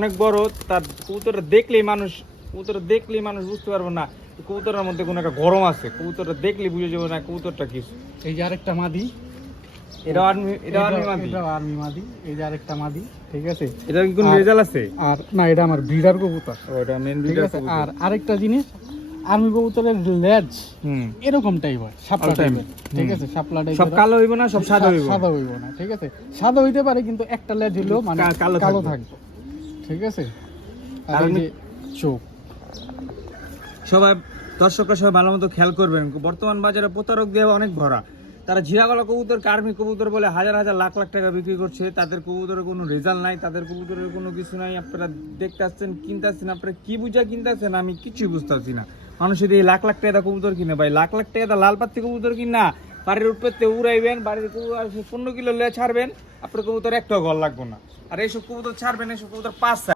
অনেক বড়, তার কবুতরটা দেখলেই মানুষ বুঝতে পারবো না কবুতরের মধ্যে কোনো একটা গরম আছে। কবুতরটা দেখলে বুঝে যাবো না কবুতরটা কি। এই যে আরেকটা মাদি, এটা আর্মি মাদি। এই যে আরেকটা মাদি, ঠিক আছে। এটা কি কোনো রেজাল্ট আছে? আর না, এটা আমার ব্রিডার কবুতর। ওটা মেন ঠিক ব্রিডার আছে। কবুতর। আর আরেকটা জিনিস, আর্মি কবুতরের লেজ এরকম টাইপের, শাপলা All time. টাইপের, ঠিক আছে। শাপলা সব টাইপের, কালো হইব না, সব সাদা হইব। সাদা হইব না, ঠিক আছে। সাদা হইতে পারে কিন্তু একটা লেজ হইলেও মানে কালো কালো থাকবে। থাকবে, ঠিক আছে। আর আর এই যে চোখ, সবাই দর্শকরা সবাই ভালো মতো খেয়াল করবেন, বর্তমান বাজারে প্রতারক দিয়ে অনেক ভরা। তারা জিরাগলা কবুতর, কার্মি কবুতর বলে হাজার হাজার লাখ লাখ টাকা বিক্রি করছে। তাদের কবুতরের কোনো রেজাল্ট নাই, তাদের কবুতরের কোনো কিছু নাই। আপনারা দেখতে আসছেন, কিনতে আসছেন, আপনারা কি বুঝা কিনতে আসছেন আমি কিছুই বুঝতে পারছি না। মানুষের এই লাখ লাখ টাকা কবুতর কিনে, ভাই লাখ লাখ টাকা লাল পাত্তি কবুতর কিনা বাড়ির উপরে উড়াইবেন, বাড়ির 15 কিলো লে ছাড়বেন, আপনার কবুতর একটাও ঘর লাগবে না। আর এইসব কবুতর ছাড়বেন, এইসব কবুতর 5